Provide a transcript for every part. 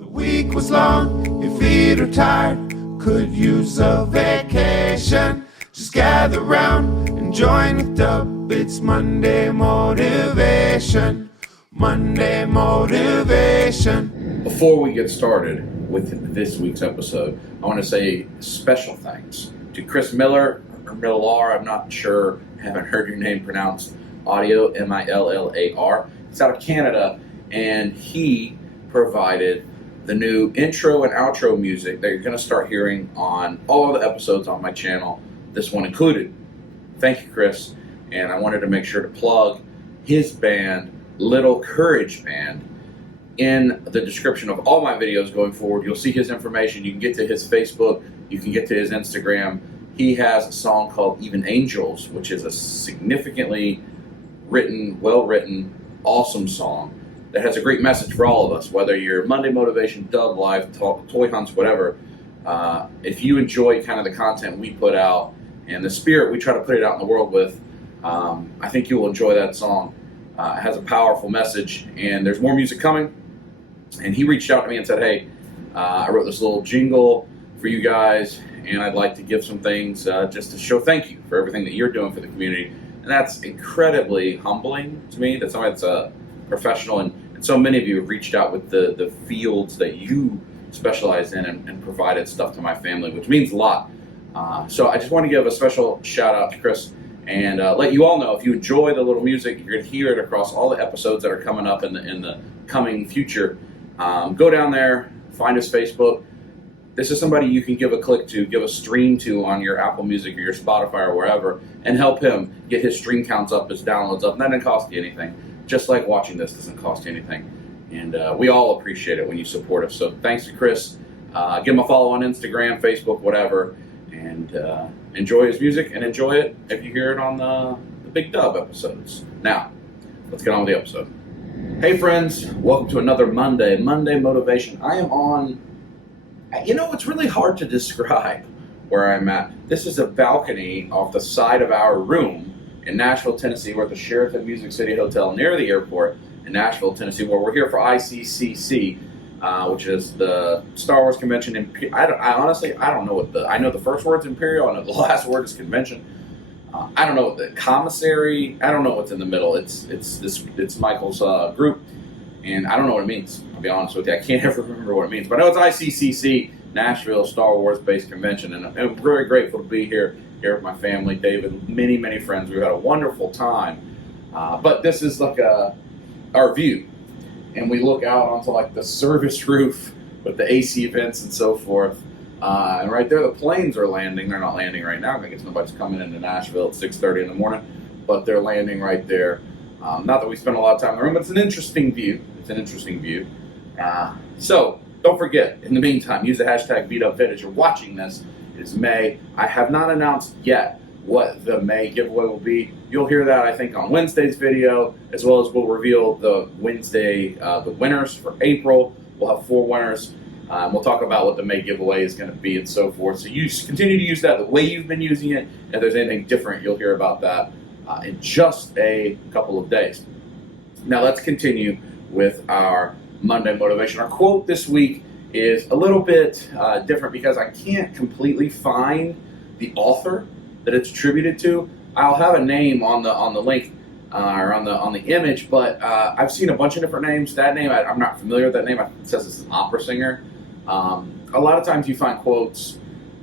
The week was long, your feet are tired, could use a vacation. Just gather round and join with Dub, it's Monday Motivation. Monday Motivation. Before we get started with this week's episode, I want to say special thanks to Chris Miller, or Millar, I'm not sure, haven't heard your name pronounced, audio, Millar. He's out of Canada, and he provided the new intro and outro music that you're going to start hearing on all of the episodes on my channel, this one included. Thank you, Chris. And I wanted to make sure to plug his band, Little Courage Band, in the description of all my videos going forward. You'll see his information. You can get to his Facebook. You can get to his Instagram. He has a song called Even Angels, which is a significantly written, well-written, awesome song that has a great message for all of us, whether you're Monday Motivation, Dub Life, Toy Hunts, whatever. If you enjoy kind of the content we put out and the spirit we try to put it out in the world with, I think you will enjoy that song. It has a powerful message, and there's more music coming. And he reached out to me and said, hey, I wrote this little jingle for you guys, and I'd like to give some things just to show thank you for everything that you're doing for the community. And that's incredibly humbling to me, that somebody that's professional, and so many of you have reached out with the fields that you specialize in and provided stuff to my family, which means a lot. So I just want to give a special shout out to Chris and let you all know, if you enjoy the little music, you're going to hear it across all the episodes that are coming up in the coming future. Go down there, find his Facebook. This is somebody you can give a click to, give a stream to on your Apple Music or your Spotify or wherever, and help him get his stream counts up, his downloads up. And that doesn't cost you anything. Just like watching this doesn't cost you anything. And we all appreciate it when you support us. So thanks to Chris. Give him a follow on Instagram, Facebook, whatever. And enjoy his music, and enjoy it if you hear it on the Big Dub episodes. Now, let's get on with the episode. Hey friends, welcome to another Monday Motivation. I am on, it's really hard to describe where I'm at. This is a balcony off the side of our room in Nashville, Tennessee. We're at the Sheraton Music City Hotel near the airport in Nashville, Tennessee, where we're here for ICCC, which is the Star Wars convention. I honestly don't know I know the first word's Imperial, and the last word is convention. I don't know what the commissary, I don't know what's in the middle. It's Michael's group, and I don't know what it means, I'll be honest with you. I can't ever remember what it means, but I know it's ICCC, Nashville Star Wars based convention, and I'm very grateful to be here with my family, David, many friends. We've had a wonderful time, but this is like our view, and we look out onto like the service roof with the AC vents and so forth. And right there, the planes are landing. They're not landing right now. I guess nobody's coming into Nashville at 6:30 in the morning, but they're landing right there. Not that we spend a lot of time in the room, but it's an interesting view. So don't forget, in the meantime, use the hashtag #BeatUpFit as you're watching this. It's May. I have not announced yet what the May giveaway will be. You'll hear that, I think, on Wednesday's video, as well as we'll reveal the Wednesday, the winners for April. We'll have 4 winners. We'll talk about what the May giveaway is going to be and so forth. So you continue to use that the way you've been using it. If there's anything different, you'll hear about that in just a couple of days. Now let's continue with our Monday Motivation. Our quote this week is a little bit different because I can't completely find the author that it's attributed to. I'll have a name on the link or on the image, but I've seen a bunch of different names. That name, I'm not familiar with that name. It says it's an opera singer. A lot of times you find quotes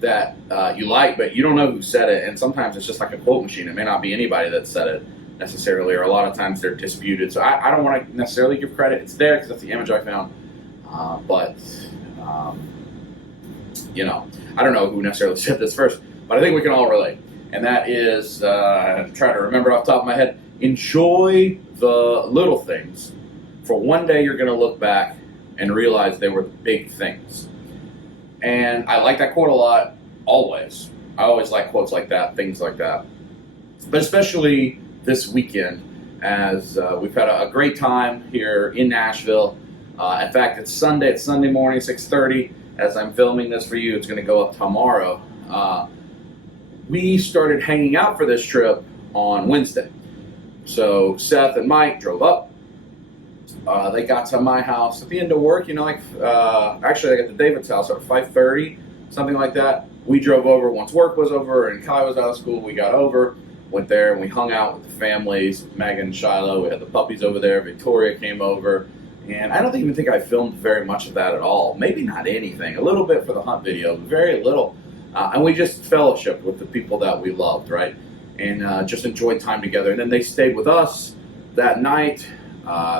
that you like, but you don't know who said it, and sometimes it's just like a quote machine. It may not be anybody that said it necessarily, or a lot of times they're disputed. So I don't want to necessarily give credit. It's there because that's the image I found. But I don't know who necessarily said this first, but I think we can all relate. And that is, I'm trying to remember off the top of my head, enjoy the little things. For one day you're going to look back and realize they were the big things. And I like that quote a lot, always. I always like quotes like that, things like that. But especially this weekend, as we've had a great time here in Nashville. In fact, it's Sunday morning, 6:30. As I'm filming this for you, it's going to go up tomorrow. We started hanging out for this trip on Wednesday. So Seth and Mike drove up. They got to my house at the end of work, actually they got to David's house at 5:30, something like that. We drove over once work was over and Kai was out of school. We got over, went there, and we hung out with the families, Megan and Shiloh. We had the puppies over there. Victoria came over. And I don't even think I filmed very much of that at all. Maybe not anything. A little bit for the hunt video, very little. And we just fellowshiped with the people that we loved, right? And just enjoyed time together. And then they stayed with us that night.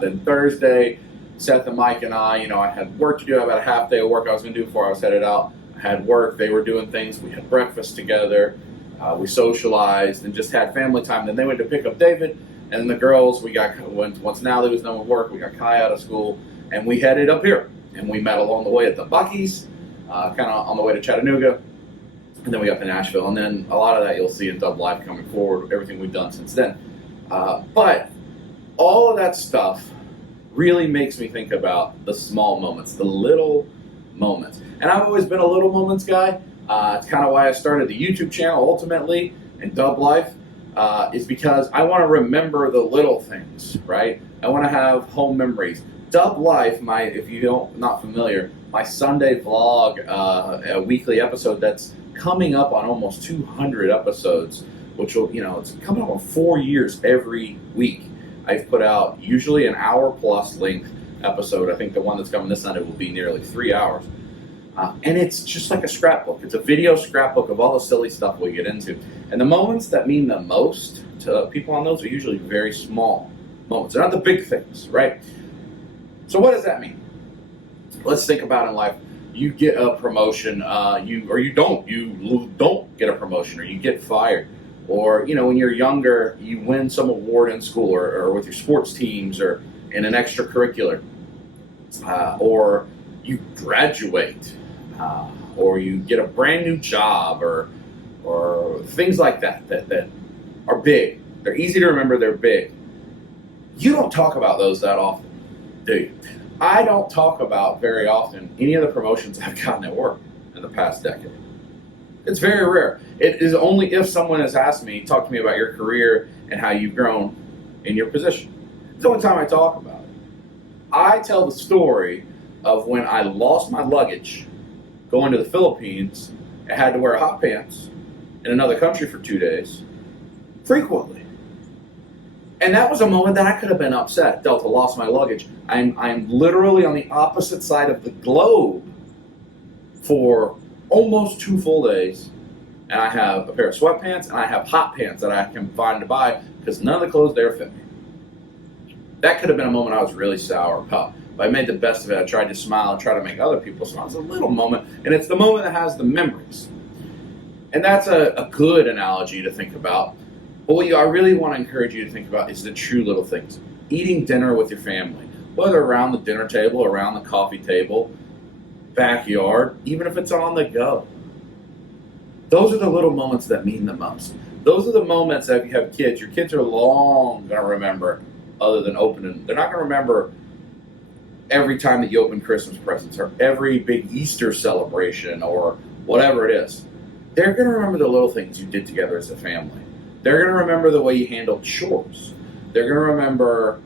Then Thursday, Seth and Mike and I had work to do. I had about a half day of work I was going to do before I was headed out. I had work. They were doing things. We had breakfast together. We socialized and just had family time. Then they went to pick up David. And then the girls, once Natalie was done with work, we got Kai out of school, and we headed up here. And we met along the way at the Buc-ee's, kind of on the way to Chattanooga. And then we got to Nashville. And then a lot of that you'll see in Dub Life coming forward, everything we've done since then. But all of that stuff really makes me think about the small moments, the little moments. And I've always been a little moments guy. It's kind of why I started the YouTube channel ultimately, and Dub Life. Is because I want to remember the little things, right? I want to have home memories. Dub Life, if you don't not familiar, my Sunday vlog, a weekly episode that's coming up on almost 200 episodes, which will, it's coming up on 4 years every week. I've put out usually an hour plus length episode. I think the one that's coming this Sunday will be nearly 3 hours. And it's just like a scrapbook. It's a video scrapbook of all the silly stuff we get into. And the moments that mean the most to people on those are usually very small moments. They're not the big things, right? So what does that mean? Let's think about in life. You get a promotion, you don't get a promotion, or you get fired. Or, when you're younger, you win some award in school or with your sports teams or in an extracurricular. Or you graduate. Or you get a brand new job, or things like that are big. They're easy to remember, they're big. You don't talk about those that often, do you? I don't talk about very often any of the promotions I've gotten at work in the past decade. It's very rare. It is only if someone has asked me, talk to me about your career and how you've grown in your position. It's the only time I talk about it. I tell the story of when I lost my luggage going to the Philippines and had to wear hot pants in another country for 2 days, frequently. And that was a moment that I could have been upset. Delta lost my luggage. I'm literally on the opposite side of the globe for almost 2 full days, and I have a pair of sweatpants and I have hot pants that I can find to buy because none of the clothes there fit me. That could have been a moment I was really sour about. But I made the best of it. I tried to smile and try to make other people smile. It's a little moment, and it's the moment that has the memories. And that's a good analogy to think about. But what I really want to encourage you to think about is the true little things. Eating dinner with your family, whether around the dinner table, around the coffee table, backyard, even if it's on the go. Those are the little moments that mean the most. Those are the moments that if you have kids, your kids are long going to remember, other than opening. They're not going to remember every time that you open Christmas presents or every big Easter celebration or whatever it is. They're going to remember the little things you did together as a family. They're going to remember the way you handled chores. They're going to remember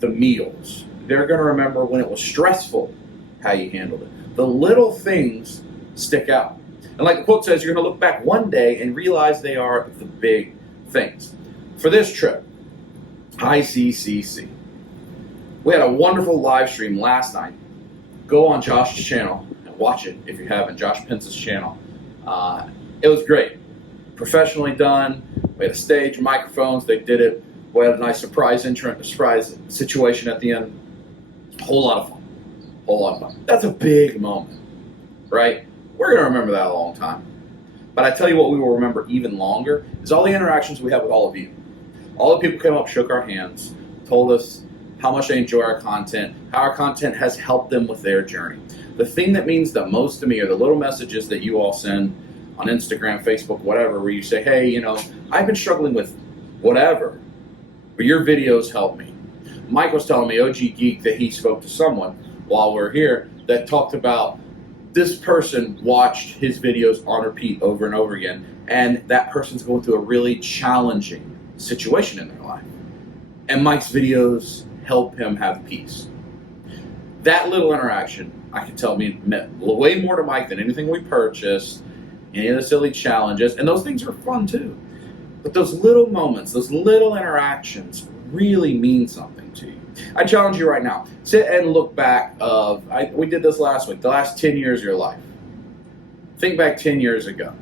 the meals. They're going to remember when it was stressful, how you handled it. The little things stick out. And like the quote says, you're going to look back one day and realize they are the big things. For this trip, ICCC. We had a wonderful live stream last night. Go on Josh's channel and watch it if you haven't. Josh Pence's channel. It was great. Professionally done. We had a stage, microphones. They did it. We had a nice surprise situation at the end. Whole lot of fun. Whole lot of fun. That's a big moment, right? We're going to remember that a long time. But I tell you what we will remember even longer is all the interactions we have with all of you. All the people came up, shook our hands, told us how much they enjoy our content, how our content has helped them with their journey. The thing that means the most to me are the little messages that you all send on Instagram, Facebook, whatever, where you say, hey, I've been struggling with whatever, but your videos help me. Mike was telling me, OG Geek, that he spoke to someone while we're here that talked about this person watched his videos on repeat over and over again, and that person's going through a really challenging situation in their life. And Mike's videos help him have peace. That little interaction, I can tell, meant way more to Mike than anything we purchased, any of the silly challenges, and those things are fun too. But those little moments, those little interactions really mean something to you. I challenge you right now, sit and look back we did this last week, the last 10 years of your life. Think back 10 years ago.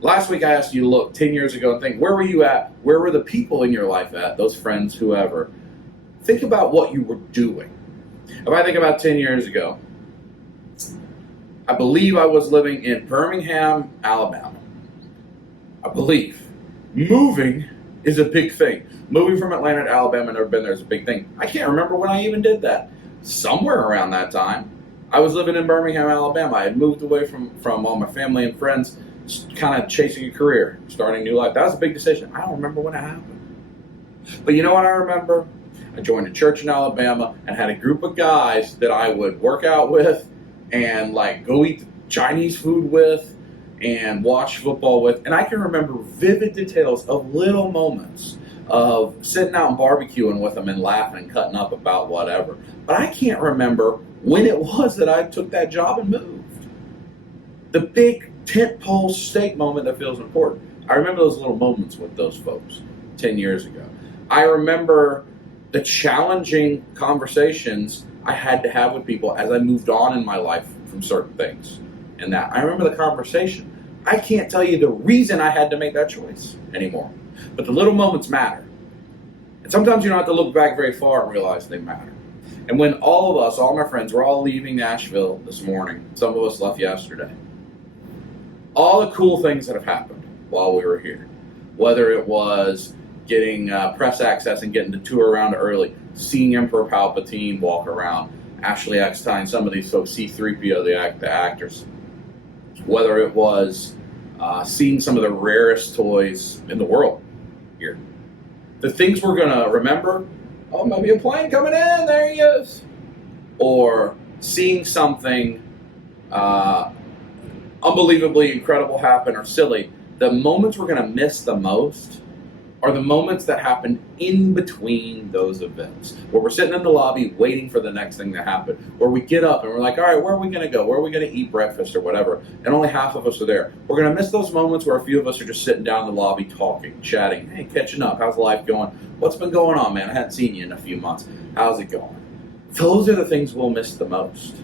Last week I asked you to look 10 years ago and think, where were you at? Where were the people in your life at? Those friends, whoever. Think about what you were doing. If I think about 10 years ago, I believe I was living in Birmingham, Alabama. I believe. Moving is a big thing. Moving from Atlanta to Alabama, never been there, is a big thing. I can't remember when I even did that. Somewhere around that time, I was living in Birmingham, Alabama. I had moved away from all my family and friends, kind of chasing a career, starting a new life. That was a big decision. I don't remember when it happened. But you know what I remember? I joined a church in Alabama and had a group of guys that I would work out with and like go eat Chinese food with and watch football with. And I can remember vivid details of little moments of sitting out and barbecuing with them and laughing and cutting up about whatever. But I can't remember when it was that I took that job and moved. The big tentpole stake moment that feels important. I remember those little moments with those folks 10 years ago. I remember the challenging conversations I had to have with people as I moved on in my life from certain things. And that I remember the conversation. I can't tell you the reason I had to make that choice anymore. But the little moments matter. And sometimes you don't have to look back very far and realize they matter. And when all of us, all my friends, we're all leaving Nashville this morning, some of us left yesterday, all the cool things that have happened while we were here, whether it was getting press access and getting to tour around early, seeing Emperor Palpatine walk around, Ashley Eckstein, some of these folks, C-3PO, the actors, whether it was seeing some of the rarest toys in the world here. The things we're going to remember, oh, maybe a plane coming in, there he is. Or seeing something unbelievably incredible happen or silly. The moments we're going to miss the most are the moments that happen in between those events, where we're sitting in the lobby waiting for the next thing to happen, where we get up and we're like, all right, where are we going to go? Where are we going to eat breakfast or whatever? And only half of us are there. We're going to miss those moments where a few of us are just sitting down in the lobby talking, chatting, hey, catching up. How's life going? What's been going on, man? I hadn't seen you in a few months. How's it going? Those are the things we'll miss the most.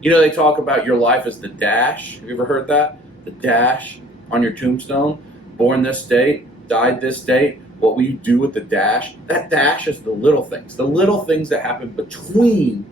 You know, they talk about your life as the dash. Have you ever heard that? The dash on your tombstone. Born this date, died this date. What will you do with the dash? That dash is the little things that happen between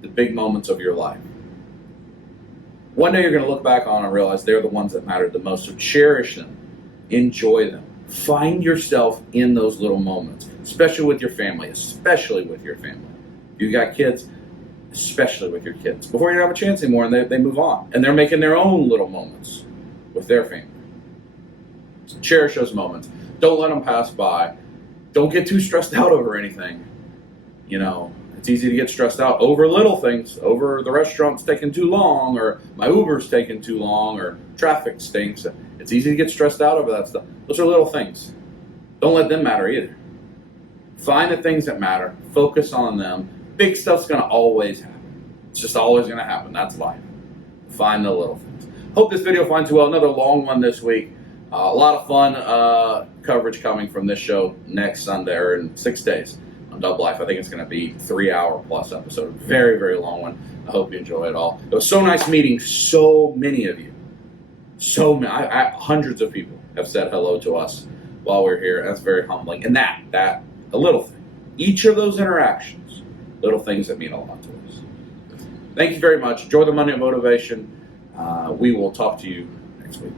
the big moments of your life. One day you're going to look back on and realize they're the ones that mattered the most. So cherish them. Enjoy them. Find yourself in those little moments, especially with your family, especially with your family. If you got kids, especially with your kids. Before you don't have a chance anymore and they move on. And they're making their own little moments with their family. So cherish those moments. Don't let them pass by. Don't get too stressed out over anything. You know, it's easy to get stressed out over little things, over the restaurant's taking too long, or my Uber's taking too long, or traffic stinks. It's easy to get stressed out over that stuff. Those are little things. Don't let them matter either. Find the things that matter. Focus on them. Big stuff's going to always happen. It's just always going to happen. That's life. Find the little things. Hope this video finds you well. Another long one this week. A lot of fun coverage coming from this show next Sunday, or in 6 days on Dub Life. I think it's going to be 3-hour plus episode. Very, very long one. I hope you enjoy it all. It was so nice meeting so many of you. So many, hundreds of people have said hello to us while we're here. That's very humbling. And that a little thing. Each of those interactions, little things that mean a lot to us. Thank you very much. Enjoy the Monday Motivation. We will talk to you next week.